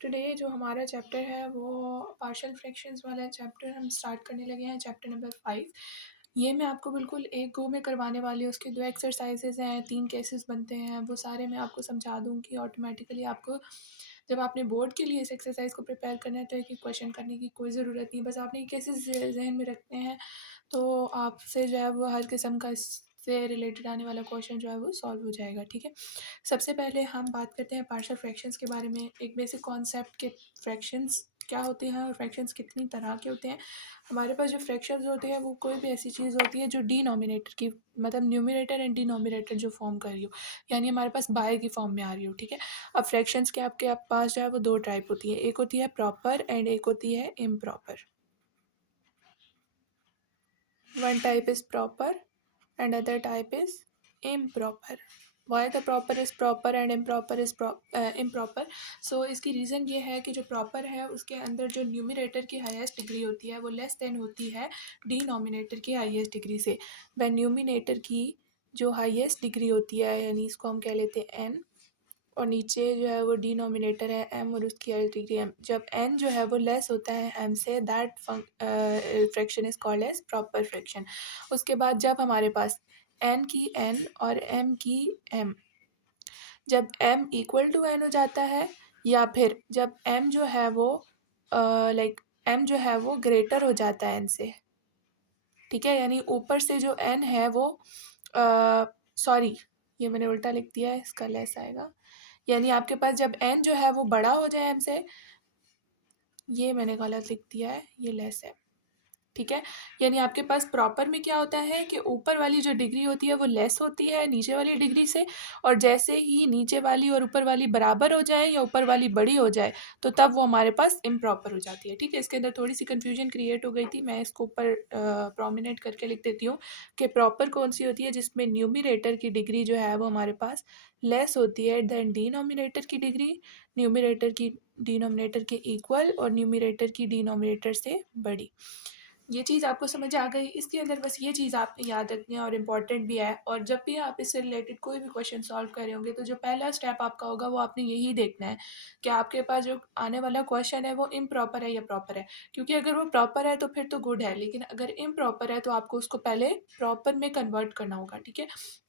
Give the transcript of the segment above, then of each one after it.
Today जो हमारा chapter है वो पार्शियल फ्रैक्शंस वाला चैप्टर हम स्टार्ट करने लगे हैं, चैप्टर नंबर 5। ये मैं आपको बिल्कुल एक गो में करवाने वाली हूँ। उसके 2 एक्सरसाइजेज़ हैं, 3 केसेस बनते हैं, वो सारे मैं आपको समझा दूँगी ऑटोमेटिकली। आपको जब आपने बोर्ड के लिए इस एक्सरसाइज को प्रिपेयर करना है तो एक-एक क्वेश्चन करने की कोई ज़रूरत नहीं है, बस आपने ये केसेस ज़हन में रखने हैं, तो आपसे जो है वो हर किस्म का इससे रिलेटेड आने वाला क्वेश्चन जो है वो सॉल्व हो जाएगा, ठीक है। सबसे पहले हम बात करते हैं पार्शियल फ्रैक्शंस के बारे में। एक बेसिक कॉन्सेप्ट के फ्रैक्शंस क्या होते हैं और फ्रैक्शंस कितनी तरह के होते हैं। हमारे पास जो फ्रैक्शंस होते हैं वो कोई भी ऐसी चीज़ होती है जो डिनोमिनेटर की मतलब न्यूमरेटर एंड डिनोमिनेटर जो फॉर्म कर रही हो, यानी हमारे पास बाय की फॉर्म में आ रही हो, ठीक है। अब फ्रैक्शंस के आपके पास जो है वो 2 टाइप होती है, एक होती है प्रॉपर एंड एक होती है improper. One type is proper and other type is improper. Why the proper is proper and improper is improper? So इसकी रीज़न ये है कि जो प्रॉपर है उसके अंदर जो न्यूमरेटर की हाईएस्ट डिग्री होती है वो लेस देन होती है डिनोमिनेटर की हाईएस्ट डिग्री से। वह न्यूमरेटर की जो हाईएस्ट डिग्री होती है, यानी इसको हम कह लेते हैं n, और नीचे जो है वो डिनोमिनेटर है m और उसकी हाईएस्ट डिग्री m। जब n जो है वो लेस होता है m से, that fraction is called as proper fraction. उसके बाद जब हमारे पास n की n और m की m, जब m इक्वल टू n हो जाता है, या फिर जब m जो है वो m जो है वो ग्रेटर हो जाता है n से, ठीक है। यानी ऊपर से जो n है वो सॉरी, ये मैंने उल्टा लिख दिया है, इसका लेस आएगा। यानी आपके पास जब n जो है वो बड़ा हो जाए m से, ये मैंने गलत लिख दिया है, ये लेस है, ठीक है। यानी आपके पास प्रॉपर में क्या होता है कि ऊपर वाली जो डिग्री होती है वो लेस होती है नीचे वाली डिग्री से, और जैसे ही नीचे वाली और ऊपर वाली बराबर हो जाए या ऊपर वाली बड़ी हो जाए तो तब वो हमारे पास इम्प्रॉपर हो जाती है, ठीक है। इसके अंदर थोड़ी सी कन्फ्यूजन क्रिएट हो गई थी, मैं इसको ऊपर प्रोमिनेंट करके लिख देती हूँ कि प्रॉपर कौन सी होती है जिसमें न्यूमरेटर की डिग्री जो है वो हमारे पास लेस होती है देन डिनोमिनेटर की डिग्री, न्यूमरेटर की डिनोमिनेटर के इक्वल और न्यूमरेटर की डिनोमिनेटर से बड़ी। ये चीज़ आपको समझ आ गई। इसके अंदर बस ये चीज़ आपने याद रखनी है और इम्पॉर्टेंट भी है, और जब भी आप इससे रिलेटेड कोई भी क्वेश्चन सॉल्व कर रहे होंगे तो जो पहला स्टेप आपका होगा वो आपने यही देखना है कि आपके पास जो आने वाला क्वेश्चन है वो इम्प्रॉपर है या प्रॉपर है। क्योंकि अगर वो प्रॉपर है तो फिर तो गुड है, लेकिन अगर इम्प्रॉपर है तो आपको उसको पहले प्रॉपर में कन्वर्ट करना होगा, ठीक है।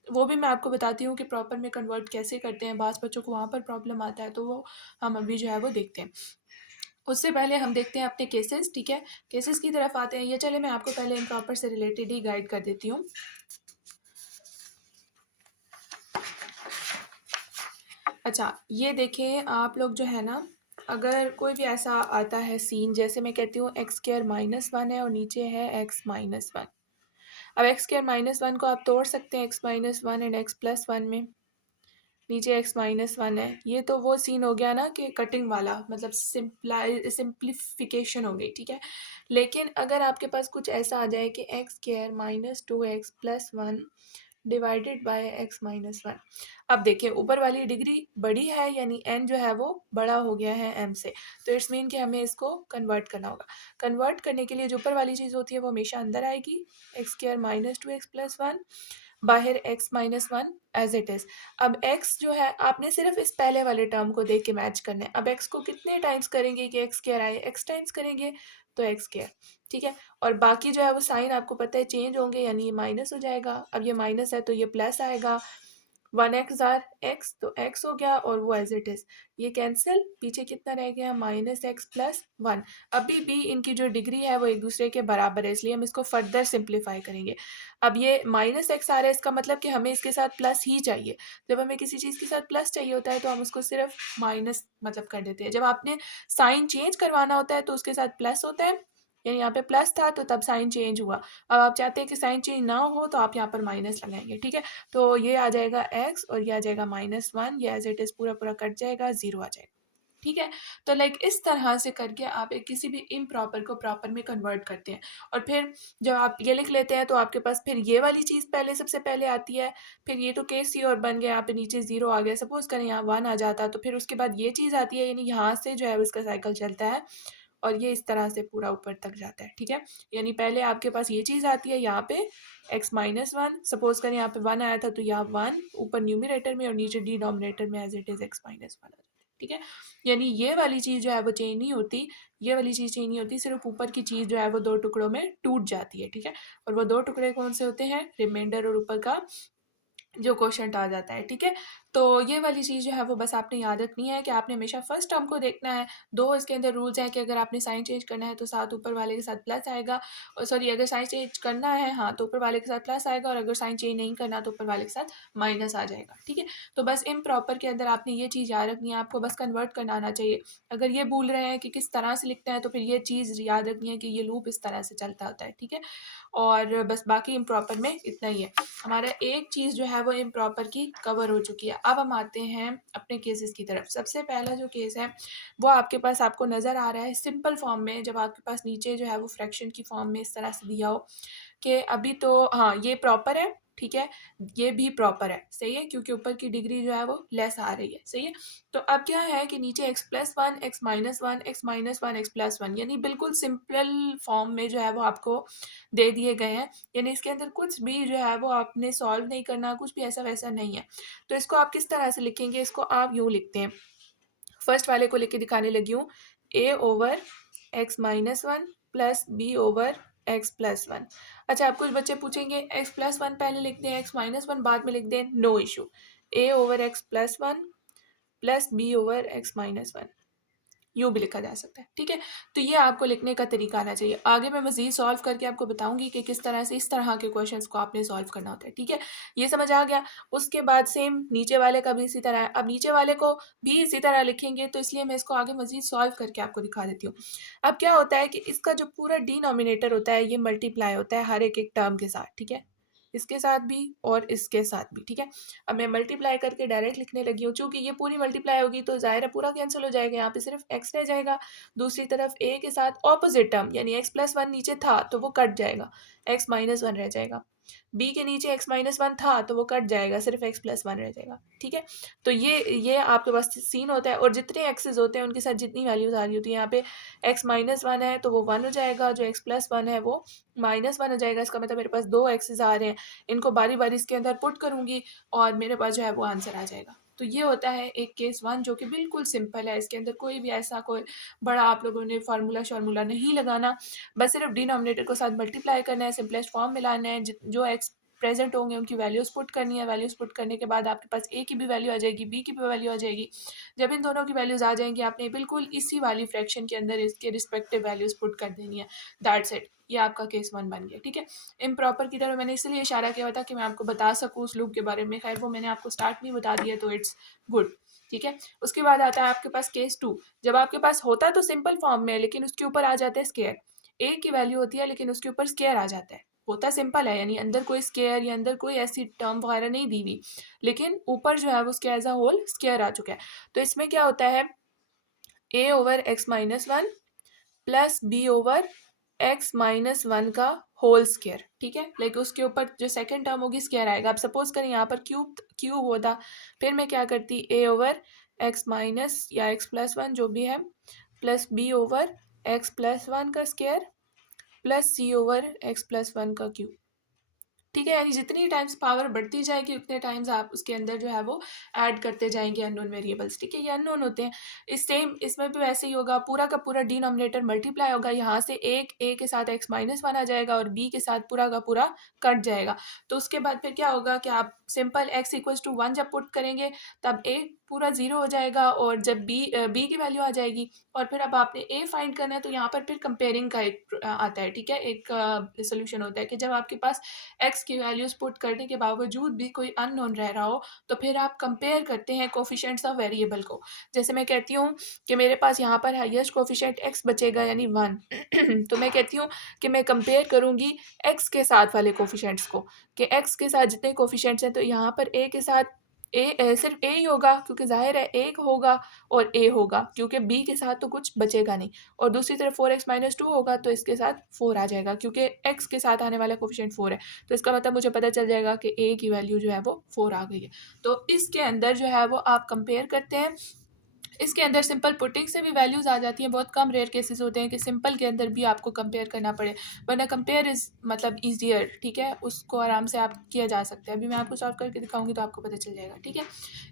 वो भी मैं आपको बताती हूँ कि प्रॉपर में कन्वर्ट कैसे करते हैं, बास बच्चों को वहाँ पर प्रॉब्लम आता है, तो वो हम अभी जो है वो देखते हैं। उससे पहले हम देखते हैं अपने केसेस, ठीक है। केसेस की तरफ आते हैं। ये चले मैं आपको पहले इम्प्रॉपर से रिलेटेड ही गाइड कर देती हूँ। अच्छा, ये देखें आप लोग जो है ना, अगर कोई भी ऐसा आता है सीन, जैसे मैं कहती हूँ एक्स स्क्वायर माइनस वन है और नीचे है एक्स माइनस वन। अब एक्स स्क्वायर माइनस वन को आप तोड़ सकते हैं x minus one and x plus one में, नीचे एक्स माइनस वन है। ये तो वो सीन हो गया ना कि कटिंग वाला, मतलब सिंप्लीफिकेशन हो गई, ठीक है। लेकिन अगर आपके पास कुछ ऐसा आ जाए कि x square minus two X plus one divided by x minus one. अब देखिए ऊपर वाली डिग्री बड़ी है, यानी n जो है वो बड़ा हो गया है m से, तो इट्स मीन कि हमें इसको कन्वर्ट करना होगा। कन्वर्ट करने के लिए जो ऊपर वाली चीज़ होती है वो हमेशा अंदर आएगी, X square minus two X plus one, बाहर X minus one as it is. अब x जो है आपने सिर्फ इस पहले वाले टर्म को देख के मैच करना है। अब x को कितने टाइम्स करेंगे कि एक्स स्क्वायर आए, x टाइम्स करेंगे तो एक्स स्क्वायर, ठीक है। और बाकी जो है वो साइन आपको पता है चेंज होंगे, यानी ये माइनस हो जाएगा। अब ये माइनस है तो ये प्लस आएगा, वन एक्स आर एक्स तो एक्स हो गया और वो एज इट इज़, ये कैंसिल, पीछे कितना रह गया माइनस एक्स प्लस वन। अभी भी इनकी जो डिग्री है वो एक दूसरे के बराबर है, इसलिए हम इसको फर्दर सिंप्लीफाई करेंगे। अब ये माइनस एक्स आ रहा है, इसका मतलब कि हमें इसके साथ प्लस ही चाहिए। जब हमें किसी चीज़ के साथ प्लस चाहिए होता है तो हम उसको सिर्फ माइनस मतलब कर देते हैं। जब आपने साइन चेंज करवाना होता है तो उसके साथ प्लस होता है, यानी यहाँ पे प्लस था तो तब साइन चेंज हुआ। अब आप चाहते हैं कि साइन चेंज ना हो तो आप यहाँ पर माइनस लगाएंगे, ठीक है। तो ये आ जाएगा x और ये आ जाएगा माइनस वन, ये एज इट इज़ पूरा पूरा कट जाएगा, ज़ीरो आ जाएगा, ठीक है। तो इस तरह से करके आप एक किसी भी इम्प्रॉपर को प्रॉपर में कन्वर्ट करते हैं। और फिर जब आप ये लिख लेते हैं तो आपके पास फिर ये वाली चीज़ पहले सबसे पहले आती है, फिर ये तो केस सी और बन गया, यहाँ पे नीचे ज़ीरो आ गया। सपोज करें यहाँ वन आ जाता तो फिर उसके बाद ये चीज़ आती है, यानी यहाँ से जो है उसका साइकिल चलता है और ये इस तरह से पूरा ऊपर तक जाता है, ठीक है। यानी पहले आपके पास ये चीज़ आती है यहाँ पे एक्स माइनस वन, सपोज करें यहाँ पे वन आया था तो यहाँ वन ऊपर न्यूमरेटर में और नीचे डिनोमिनेटर में as it is X minus one आ जाता है। ठीक है। यानी ये वाली चीज़ जो है वो चेंज नहीं होती, ये वाली चीज़ चेंज नहीं होती, सिर्फ ऊपर की चीज़ जो है वो 2 टुकड़ों में टूट जाती है, ठीक है। और वो 2 टुकड़े कौन से होते हैं? रिमाइंडर और ऊपर का जो क्वोशंट आ जाता है, ठीक है। तो ये वाली चीज़ जो है वो बस आपने याद रखनी है कि आपने हमेशा फर्स्ट टर्म को देखना है। 2 इसके अंदर रूल्स हैं कि अगर आपने साइन चेंज करना है तो साथ ऊपर वाले के साथ प्लस आएगा, और सॉरी अगर साइन चेंज करना है हाँ, तो ऊपर वाले के साथ प्लस आएगा, और अगर साइन चेंज नहीं करना तो ऊपर वाले के साथ माइनस आ जाएगा, ठीक है। तो बस इम्प्रॉपर के अंदर आपने ये चीज़ याद रखनी है, आपको बस कन्वर्ट करना आना चाहिए। अगर ये भूल रहे हैं कि किस तरह से लिखते हैं तो फिर ये चीज़ याद रखनी है कि ये लूप इस तरह से चलता होता है, ठीक है। और बस बाकी इम्प्रॉपर में इतना ही है। हमारा एक चीज़ जो है वो इम्प्रॉपर की कवर हो चुकी है। अब हम आते हैं अपने केसेस की तरफ। सबसे पहला जो केस है वो आपके पास आपको नज़र आ रहा है सिंपल फॉर्म में, जब आपके पास नीचे जो है वो फ्रैक्शन की फॉर्म में इस तरह से दिया हो कि अभी तो हाँ ये प्रॉपर है, ठीक है, ये भी प्रॉपर है, सही है, क्योंकि ऊपर की डिग्री जो है वो लेस आ रही है, सही है। तो अब क्या है कि नीचे x+1 x-1 x-1 x+1 यानी बिल्कुल सिंपल फॉर्म में जो है वो आपको दे दिए गए हैं। यानी इसके अंदर कुछ भी जो है वो आपने सॉल्व नहीं करना, कुछ भी ऐसा वैसा नहीं है। तो इसको आप किस तरह से लिखेंगे? इसको आप यूँ लिखते हैं, फर्स्ट वाले को लिख के दिखाने लगी हूँ, a/x-1 प्लस b/x+1। अच्छा, अब कुछ बच्चे पूछेंगे x+1 पहले लिख दें, x-1 बाद में लिख दें, no issue. a/x+1 plus b/x-1 यूँ भी लिखा जा सकता है, ठीक है। तो ये आपको लिखने का तरीका आना चाहिए। आगे मैं मज़ीद सॉल्व करके आपको बताऊँगी कि किस तरह से इस तरह के क्वेश्चंस को आपने सॉल्व करना होता है, ठीक है। ये समझ आ गया। उसके बाद सेम नीचे वाले का भी इसी तरह है। अब नीचे वाले को भी इसी तरह लिखेंगे, तो इसलिए मैं इसको आगे मज़ीद सॉल्व करके आपको दिखा देती हूँ। अब क्या होता है कि इसका जो पूरा डिनोमिनेटर होता है ये मल्टीप्लाई होता है हर एक-एक टर्म के साथ, ठीक है। इसके साथ भी और इसके साथ भी, ठीक है। अब मैं मल्टीप्लाई करके डायरेक्ट लिखने लगी हूँ, चूँकि ये पूरी मल्टीप्लाई होगी तो ज़ाहिर है पूरा कैंसिल हो जाएगा, यहाँ पे सिर्फ x रह जाएगा। दूसरी तरफ a के साथ ऑपोजिट टर्म यानी x+1 नीचे था तो वो कट जाएगा, x-1 रह जाएगा। b के नीचे x-1 था तो वो कट जाएगा, सिर्फ x+1 रह जाएगा, ठीक है। तो ये आपके पास सीन होता है, और जितने एक्सेस होते हैं उनके साथ जितनी वैल्यूज आ रही होती है, यहाँ पे x-1 है तो वो 1 हो जाएगा, जो x+1 है वो -1 हो जाएगा। इसका मतलब मेरे पास 2 एक्सेस आ रहे हैं, इनको बारी बारी इसके अंदर पुट करूँगी और मेरे पास जो है वो आंसर आ जाएगा। तो ये होता है एक केस 1 जो कि बिल्कुल सिंपल है, इसके अंदर कोई भी ऐसा कोई बड़ा आप लोगों ने फार्मूला नहीं लगाना, बस सिर्फ डिनोमिनेटर को साथ मल्टीप्लाई करना है, सिंपलेस्ट फॉर्म में लाना है, जो एक्स प्रेजेंट होंगे उनकी वैल्यूज़ पुट करनी है। वैल्यूज़ पुट करने के बाद आपके पास ए की भी वैल्यू आ जाएगी, बी की भी वैल्यू आ जाएगी। जब इन दोनों की वैल्यूज़ आ जाएंगी आपने बिल्कुल इसी वाली फ्रैक्शन के अंदर इसके रिस्पेक्टिव वैल्यूज़ पुट कर देनी है। दैट्स इट, ये आपका केस 1 बन गया, ठीक है। इम्प्रॉपर की तरफ मैंने इसलिए इशारा किया हुआ था कि मैं आपको बता सकूँ उस लूप के बारे में, खैर वो मैंने आपको स्टार्ट में बता दिया तो इट्स गुड, ठीक है। उसके बाद आता है आपके पास केस 2, जब आपके पास होता तो सिंपल फॉर्म में लेकिन उसके ऊपर आ जाता है स्क्वायर। ए की वैल्यू होती है लेकिन उसके ऊपर स्क्वायर आ जाता है, होता सिंपल है, यानी अंदर कोई स्क्वायर या अंदर कोई ऐसी टर्म वगैरह नहीं दी हुई, लेकिन ऊपर जो है वो उसके एज अ होल स्क्वायर आ चुका है। तो इसमें क्या होता है, a/x-1 प्लस b/x-1 का होल स्क्वायर, ठीक है। लाइक उसके ऊपर जो सेकंड टर्म होगी स्क्वायर आएगा। अब सपोज करें यहाँ पर क्यूब होता, फिर मैं क्या करती, a/x- या x+1 जो भी है प्लस b/x+1 का स्क्वायर प्लस c/x+1 का क्यूब, ठीक है। यानी जितनी टाइम्स पावर बढ़ती जाएगी उतने टाइम्स आप उसके अंदर जो है वो ऐड करते जाएंगे अननोन वेरिएबल्स, ठीक है। ये अननोन होते हैं। इस सेम इसमें भी वैसे ही होगा, पूरा का पूरा डिनोमिनेटर मल्टीप्लाई होगा, यहाँ से एक ए के साथ x-1 आ जाएगा और बी के साथ पूरा का पूरा कट जाएगा। तो उसके बाद फिर क्या होगा कि आप सिंपल x=1 जब पुट करेंगे तब ए पूरा 0 हो जाएगा, और जब बी की वैल्यू आ जाएगी और फिर अब आपने ए फाइंड करना है, तो यहाँ पर फिर कंपेयरिंग का एक आता है, ठीक है, एक सोल्यूशन होता है कि जब आपके पास एक्स की वैल्यूज़ पुट करने के बावजूद भी कोई अननोन रह रहा हो तो फिर आप कंपेयर करते हैं कोफिशिएंट्स ऑफ वेरिएबल को। जैसे मैं कहती हूँ कि मेरे पास यहाँ पर हाईएस्ट कोफिशिएंट एक्स बचेगा यानी 1 तो मैं कहती हूँ कि मैं कंपेयर करूँगी एक्स के साथ वाले कोफिशिएंट्स को, कि एक्स के साथ जितने कोफिशिएंट्स हैं तो यहाँ पर ए के साथ सिर्फ ए ही होगा क्योंकि ज़ाहिर है एक होगा और ए होगा, क्योंकि बी के साथ तो कुछ बचेगा नहीं। और दूसरी तरफ 4x-2 होगा तो इसके साथ 4 आ जाएगा, क्योंकि एक्स के साथ आने वाला कोफिशिएंट 4 है। तो इसका मतलब मुझे पता चल जाएगा कि ए की वैल्यू जो है वो 4 आ गई है। तो इसके अंदर जो है वो आप कंपेयर करते हैं इसके अंदर सिंपल पुटिंग से भी वैल्यूज़ आ जाती हैं। बहुत कम रेयर केसेस होते हैं कि सिंपल के अंदर भी आपको कंपेयर करना पड़े, वरना कंपेयर इज़ मतलब ईजियर, ठीक है, उसको आराम से आप किया जा सकता है। अभी मैं आपको सॉल्व करके दिखाऊंगी तो आपको पता चल जाएगा, ठीक है।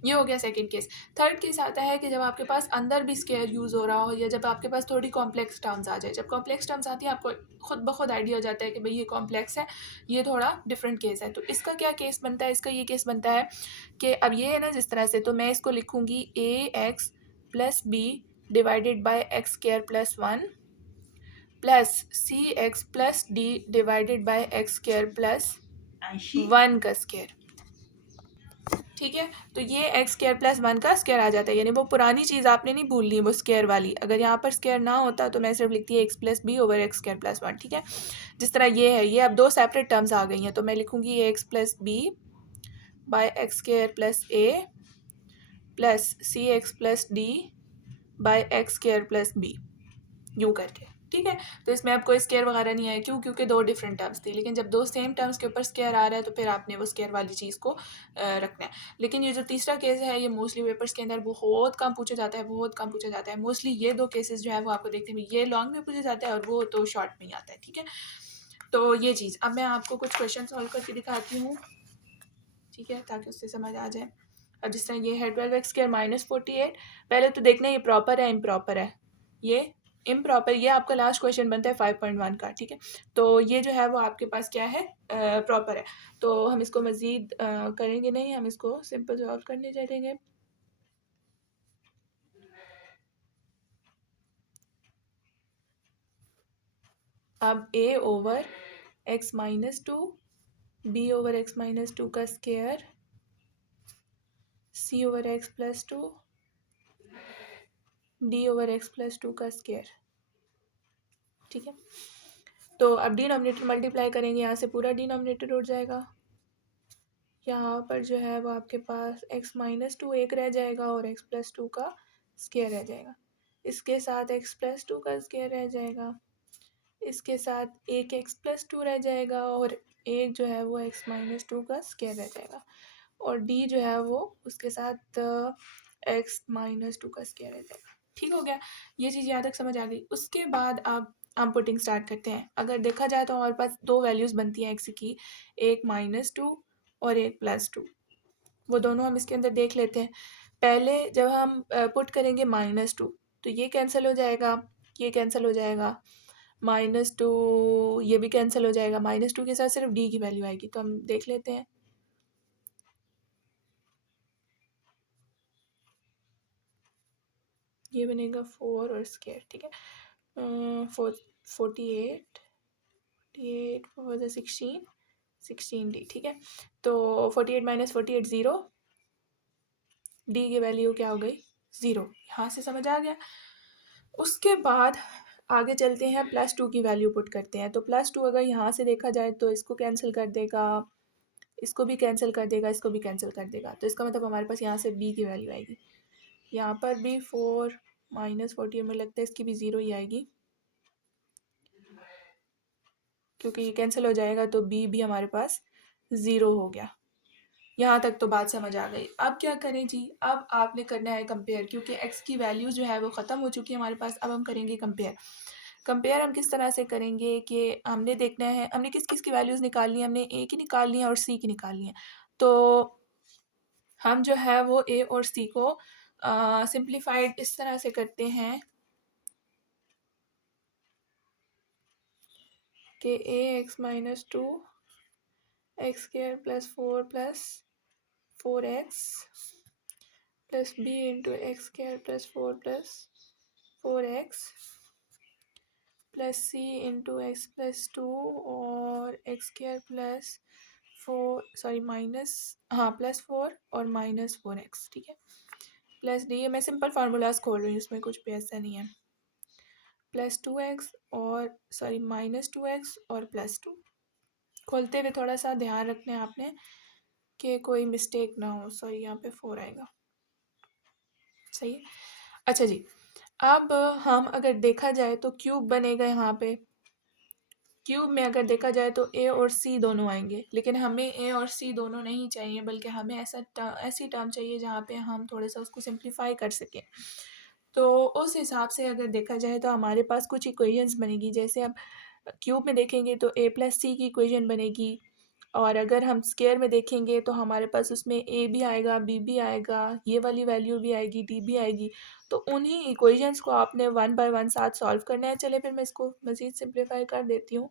ये हो गया सेकंड केस। थर्ड केस आता है कि जब आपके पास अंदर भी स्केयर यूज़ हो रहा हो, या जब आपके पास थोड़ी कॉम्प्लेक्स टर्म्स आ जाए। जब कॉम्प्लेक्स टर्म्स आती है आपको खुद ब खुद आइडिया हो जाता है कि भाई ये कॉम्प्लेक्स है, ये थोड़ा डिफरेंट केस है। तो इसका क्या केस बनता है? इसका ये केस बनता है कि अब ये है ना जिस तरह से, तो मैं इसको लिखूंगी A X plus B divided by X square plus one plus C X plus D divided by X square plus one का स्केयर, ठीक है। तो ये एक्स स्केयर प्लस वन का स्केयर आ जाता है, यानी वो पुरानी चीज़ आपने नहीं भूलनी, वो स्केयर वाली। अगर यहाँ पर स्केयर ना होता तो मैं सिर्फ लिखती है X plus B over X square plus one, ठीक है। जिस तरह ये है, ये अब दो सेपरेट टर्म्स आ गई हैं, तो मैं लिखूंगी X plus B by X square plus A plus C X plus D by X square plus B, यूँ करके, ठीक है। तो इसमें अब कोई स्केयर वगैरह नहीं आया, क्यों? क्योंकि दो डिफरेंट टर्म्स थी। लेकिन जब दो सेम टर्म्स के ऊपर स्केयर आ रहा है तो फिर आपने वो स्केयर वाली चीज़ को रखना है। लेकिन ये जो तीसरा केस है, ये मोस्टली पेपर्स के अंदर बहुत कम पूछा जाता है, बहुत कम पूछा जाता है। मोस्टली ये दो केसेस जो है वो आपको देखने में, ये लॉन्ग में पूछा जाता है और वो तो शॉर्ट में ही आता है, ठीक है। तो ये चीज़ अब मैं आपको कुछ क्वेश्चन सॉल्व करके दिखाती हूँ, ठीक है, ताकि उससे समझ आ जाए। अब जिस तरह ये है 12x² माइनस 48, पहले तो देखना ये प्रॉपर है इम्प्रॉपर है। ये इम्प्रॉपर, ये आपका लास्ट क्वेश्चन बनता है 5.1 का, ठीक है। तो ये जो है वो आपके पास क्या है, प्रॉपर है। तो हम इसको मज़ीद करेंगे नहीं, हम इसको सिंपल सॉल्व करने जाएंगे। अब a over x minus two, B over X minus two का square, c over X plus two, d over X plus two का स्केयर, ठीक है। तो अब डिनोमिनेटर मल्टीप्लाई करेंगे, यहाँ से पूरा डिनोमिनेटर उठ जाएगा। यहाँ पर जो है वो आपके पास x माइनस टू एक रह जाएगा और x प्लस टू का स्केयर रह जाएगा। इसके साथ x प्लस टू का स्केयर रह जाएगा, इसके साथ एक x प्लस टू रह जाएगा और एक जो है वो x माइनस टू का स्केयर रह जाएगा, और d जो है वो उसके साथ x माइनस टू का स्केयर रह जाएगा। ठीक हो गया, ये चीज़ यहाँ तक समझ आ गई। उसके बाद आप हम पुटिंग स्टार्ट करते हैं। अगर देखा जाए तो हमारे पास दो वैल्यूज़ बनती हैं x की, एक माइनस टू और एक प्लस टू। वो दोनों हम इसके अंदर देख लेते हैं। पहले जब हम पुट करेंगे माइनस टू, तो ये कैंसिल हो जाएगा, ये कैंसिल हो जाएगा, माइनस टू ये भी कैंसिल हो जाएगा। माइनस टू के साथ सिर्फ डी की वैल्यू आएगी, तो हम देख लेते हैं। ये बनेगा 4 और स्केयर, ठीक है। 48 4 16 16 डी, ठीक है। तो 48 माइनस 48 ज़ीरो, डी की वैल्यू क्या हो गई, ज़ीरो। यहाँ से समझ आ गया। उसके बाद आगे चलते हैं, प्लस टू की वैल्यू पुट करते हैं। तो प्लस टू अगर यहाँ से देखा जाए तो इसको कैंसिल कर देगा, इसको भी कैंसिल कर देगा, इसको भी कैंसिल कर देगा। तो इसका मतलब हमारे पास यहाँ से बी की वैल्यू आएगी। यहाँ पर भी 4 माइनस 40 में लगता है इसकी भी ज़ीरो ही आएगी, क्योंकि ये कैंसिल हो जाएगा तो बी भी हमारे पास ज़ीरो हो गया। यहाँ तक तो बात समझ आ गई। अब क्या करें जी, अब आपने करना है कंपेयर, क्योंकि x की वैल्यू जो है वो ख़त्म हो चुकी है हमारे पास। अब हम करेंगे कंपेयर। कंपेयर हम किस तरह से करेंगे कि हमने देखना है हमने किस किस की वैल्यूज़ निकालनी है। हमने a की निकालनी है और c की निकालनी है। तो हम जो है वो a और c को सिंप्लीफाइड इस तरह से करते हैं कि a x minus two x square plus 4x plus b into X square plus 4x plus c into x plus to और एक्स स्क्वायर प्लस 4 माइनस, हाँ प्लस 4 और माइनस 4x, ठीक है, प्लस डी। ये मैं सिंपल फार्मूलाज खोल रही हूँ, इसमें कुछ भी ऐसा नहीं है। प्लस 2x और माइनस 2x और प्लस 2। खोलते हुए थोड़ा सा ध्यान रखना है आपने कि कोई मिस्टेक ना हो। सॉरी, यहाँ पे 4 आएगा, सही है। अच्छा जी, अब हम अगर देखा जाए तो क्यूब बनेगा यहाँ पे। क्यूब में अगर देखा जाए तो ए और सी दोनों आएंगे, लेकिन हमें ए और सी दोनों नहीं चाहिए, बल्कि हमें ऐसी टर्म चाहिए जहाँ पे हम थोड़ा सा उसको सिंप्लीफाई कर सकें। तो उस हिसाब से अगर देखा जाए तो हमारे पास कुछ इक्वेशंस बनेगी। जैसे अब क्यूब में देखेंगे तो ए प्लस सी की इक्वेशन बनेगी, और अगर हम स्क्वायर में देखेंगे तो हमारे पास उसमें ए भी आएगा, बी भी आएगा, ये वाली वैल्यू भी आएगी, डी भी आएगी। तो उन्हीं इक्वेशंस को आपने वन बाय वन साथ सॉल्व करना है। चले फिर मैं इसको मज़ीद सिंप्लीफाई कर देती हूँ,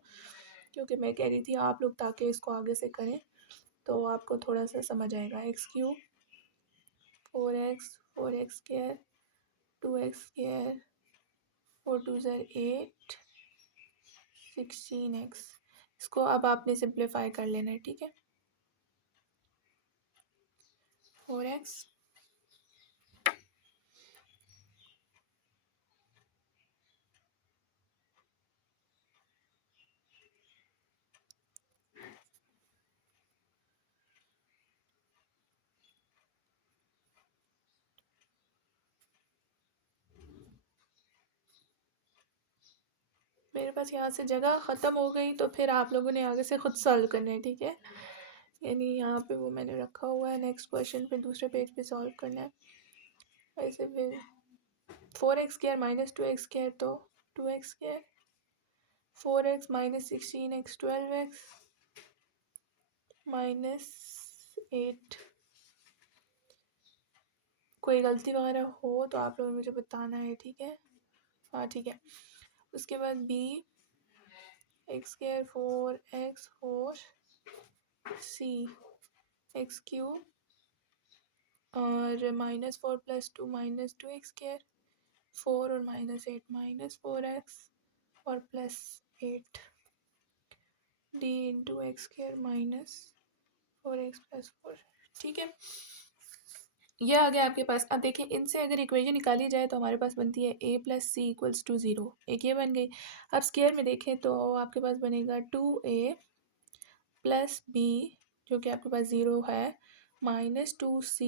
क्योंकि मैं कह रही थी आप लोग ताकि इसको आगे से करें तो आपको थोड़ा सा समझ आएगा। X cube, 4x square, 2x square, 4 2 ज़र 8, 16x। इसको अब आपने सिंप्लीफाई कर लेना है, ठीक है। 4x मेरे पास यहाँ से जगह ख़त्म हो गई, तो फिर आप लोगों ने आगे से ख़ुद सॉल्व करना है, ठीक है। यानी यहाँ पे वो मैंने रखा हुआ है, नेक्स्ट क्वेश्चन फिर दूसरे पेज पे सॉल्व करना है। ऐसे फिर 4x square minus 2x square तो 2x square, 4x minus 16x 12x minus 8। कोई गलती वगैरह हो तो आप लोग मुझे बताना है, ठीक है। हाँ ठीक है। उसके बाद बी एक्स स्क्वायर 4x 4 सी एक्स क्यूब और minus 4 plus 2 minus 2x square, 4 और माइनस 8 माइनस 4x और plus 8 D into X square minus 4x plus 4। ठीक है, ये आ गया आपके पास। अब देखिए इनसे अगर इक्वेशन निकाली जाए तो हमारे पास बनती है a plus C equals to 0। एक ये बन गई। अब स्क्वायर में देखें तो आपके पास बनेगा 2a प्लस बी जो कि आपके पास 0 है माइनस 2c,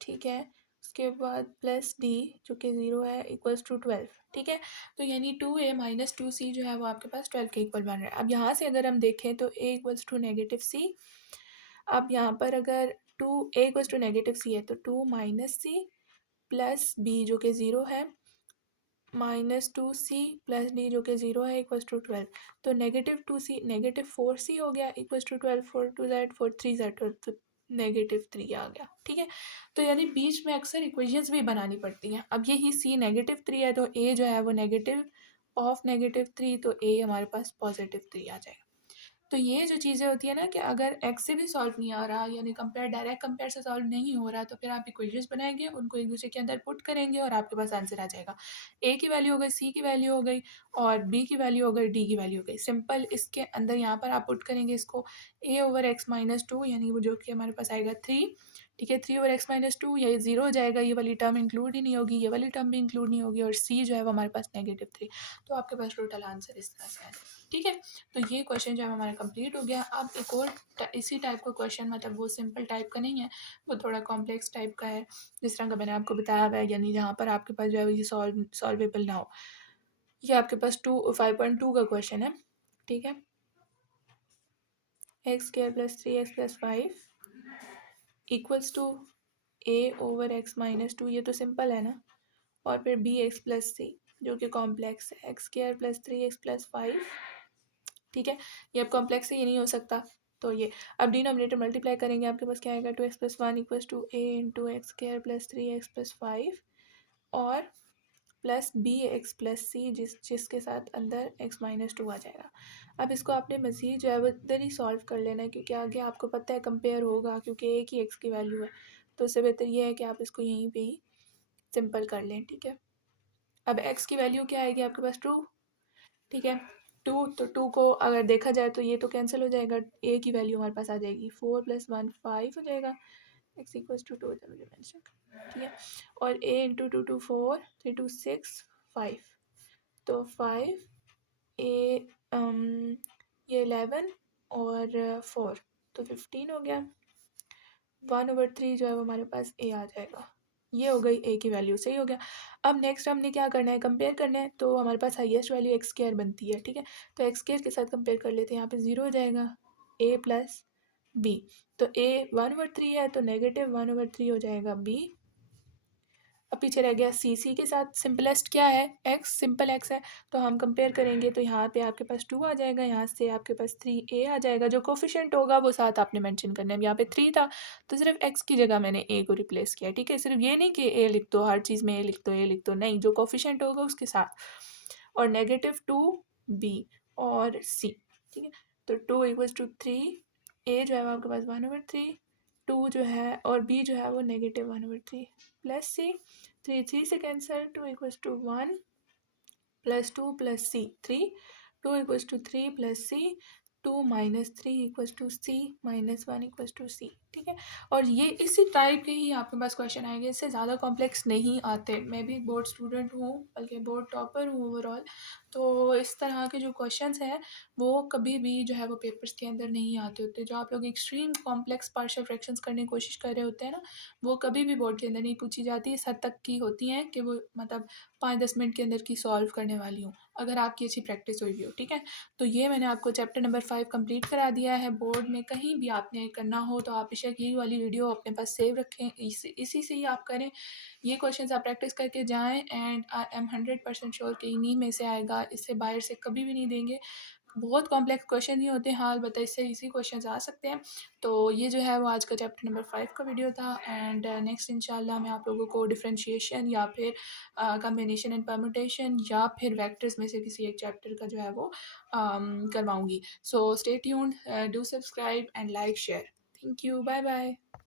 ठीक है। उसके बाद प्लस डी जो कि 0 है इक्वल्स टू 12, ठीक है। तो यानी 2a माइनस 2c जो है वो आपके पास 12 के इक्वल बन रहा है। अब यहाँ से अगर हम देखें तो a इक्वल्स टू नेगेटिव सी। अब यहाँ पर अगर a इक्वल्स टू नेगेटिव सी है तो 2 माइनस सी प्लस बी जो कि 0 है माइनस 2c प्लस डी जो कि 0 है इक्वल्स टू 12। तो नेगेटिव 2c नेगेटिव 4c हो गया इक्वल्स टू 12। 4 2 ज़ेड 4 3 ज़ेड तो नेगेटिव 3 आ गया, ठीक है। तो यानी बीच में अक्सर इक्वेशंस भी बनानी पड़ती हैं। अब यही c नेगेटिव 3 है तो a जो है वो नेगेटिव ऑफ नेगेटिव 3, तो a हमारे पास पॉजिटिव 3 आ जाएगा। तो ये जो चीज़ें होती है ना कि अगर एक्स से भी सॉल्व नहीं आ रहा, यानी कंपेयर डायरेक्ट कंपेयर से सॉल्व नहीं हो रहा, तो फिर आप इक्वेशंस बनाएंगे, उनको एक दूसरे के अंदर पुट करेंगे और आपके पास आंसर आ जाएगा। ए की वैल्यू हो गई, सी की वैल्यू हो गई और बी की वैल्यू हो गई, डी की वैल्यू हो गई। सिंपल इसके अंदर यहाँ पर आप पुट करेंगे इसको ए ओवर एक्स माइनस 2, यानी वो जो कि हमारे पास आएगा 3, ठीक है। 3 ओवर एक्स माइनस 2 ये 0 हो जाएगा, ये वाली टर्म इंक्लूड ही नहीं होगी, ये वाली टर्म भी इंक्लूड नहीं होगी, और सी जो है वो हमारे पास नेगेटिव 3। तो आपके पास टोटल आंसर इस तरह से आ जाएगा, ठीक है। तो ये क्वेश्चन जो है हमारा कंप्लीट हो गया। अब एक और इसी टाइप का क्वेश्चन, मतलब वो सिंपल टाइप का नहीं है, वो थोड़ा कॉम्प्लेक्स टाइप का है, जिस तरह का मैंने आपको बताया हुआ है, यानी जहाँ पर आपके पास जो है ये सॉल्वेबल ना हो। ये आपके पास 5.2 का क्वेश्चन है, ठीक है। X square plus 3x plus 5 equals to a over x minus 2, ये तो सिंपल है ना। और फिर बी एक्स प्लस सी जो कि कॉम्प्लेक्स है, X square plus 3x plus 5, ठीक है। ये अब कॉम्प्लेक्स है, ये नहीं हो सकता। तो ये अब डिनोमिनेटर मल्टीप्लाई करेंगे, आपके पास क्या आएगा 2x plus 1 equals to a into X square plus 3x plus 5 और plus B X plus C जिसके साथ अंदर x माइनस 2 आ जाएगा। अब इसको आपने मज़ीद जो है वो इधर ही सॉल्व कर लेना है, क्योंकि आगे आपको पता है कंपेयर होगा, क्योंकि एक ही x की वैल्यू है। तो उससे बेहतर ये है कि आप इसको यहीं पे ही सिंपल कर लें, ठीक है। अब x की वैल्यू क्या आएगी आपके पास 2, ठीक है। 2, तो 2 को अगर देखा जाए तो ये तो कैंसिल हो जाएगा, a की वैल्यू हमारे पास आ जाएगी 4 प्लस 1 5 हो जाएगा, x इक्वल्स टू 2 हो जाएगा, ठीक है। और a इंटू 2 2 4 3 2 6 5, तो 5 a ये 11 और 4 तो 15 हो गया। 1/3 जो है वो हमारे पास a आ जाएगा। ये हो गई a की वैल्यू, सही हो गया। अब नेक्स्ट हमने क्या करना है, कंपेयर करना है। तो हमारे पास हाईएस्ट वैल्यू एक्स स्क्वायर बनती है, ठीक है। तो एक्स स्क्वायर के साथ कंपेयर कर लेते हैं, यहाँ पे 0 हो जाएगा a प्लस बी। तो a 1/3 है तो नेगेटिव 1/3 हो जाएगा b अब पीछे रह गया सी के साथ सिंपलेस्ट क्या है, एक्स, सिंपल एक्स है, तो हम कंपेयर करेंगे तो यहाँ पे आपके पास 2 आ जाएगा, यहाँ से आपके पास 3a आ जाएगा, जो कोफिशिएंट होगा वो साथ आपने मेंशन करना है। यहाँ पे 3 था तो सिर्फ एक्स की जगह मैंने a को रिप्लेस किया, ठीक है। सिर्फ ये नहीं कि a लिख दो, हर चीज़ में a लिख दो, a लिख दो, नहीं, जो कोफिशिएंट होगा उसके साथ। और -2b और c, ठीक है। तो 2 = 3, a जो है वो आपके पास 1/3, 2 जो है और b जो है वो -1/3 प्लस सी, 3 3 से कैंसिल, 2 = 1 प्लस 2 प्लस सी 3, 2 = 3 प्लस सी, 2 - 3 = सी -1 = सी, ठीक है। और ये इसी टाइप के ही आपके पास क्वेश्चन आएंगे, इससे ज़्यादा कॉम्प्लेक्स नहीं आते। मैं भी बोर्ड स्टूडेंट हूँ, बल्कि बोर्ड टॉपर हूँ ओवरऑल। तो इस तरह के जो क्वेश्चंस हैं वो कभी भी जो है वो पेपर्स के अंदर नहीं आते होते। जो आप लोग एक्सट्रीम कॉम्प्लेक्स पार्शियल फ्रैक्शंस करने की कोशिश कर रहे होते हैं ना, वो कभी भी बोर्ड के अंदर नहीं पूछी जाती। इस हद तक की होती हैं कि वो मतलब 5-10 मिनट के अंदर की सॉल्व करने वाली हूँ, अगर आपकी अच्छी प्रैक्टिस हुई भी हो, ठीक है। तो ये मैंने आपको चैप्टर नंबर 5 कंप्लीट करा दिया है। बोर्ड में कहीं भी आपने करना हो तो आप बेशक यही वाली वीडियो अपने पास सेव रखें, इसी से ही आप करें। ये क्वेश्चन आप प्रैक्टिस करके जाएं एंड आई एम 100% श्योर कि इन्हीं में से आएगा, इससे बाहर से कभी भी नहीं देंगे। बहुत कॉम्प्लेक्स क्वेश्चन नहीं होते, हाँ अलबत्ता इससे इजी क्वेश्चन आ सकते हैं। तो ये जो है वो आज का चैप्टर नंबर 5 का वीडियो था। एंड नेक्स्ट इंशाल्लाह मैं आप लोगों को डिफरेंशिएशन या फिर कम्बिनेशन एंड परम्यूटेशन या फिर वेक्टर्स में से किसी एक चैप्टर का जो है वो करवाऊँगी। So stay tuned, do subscribe and like share. Thank you, bye bye.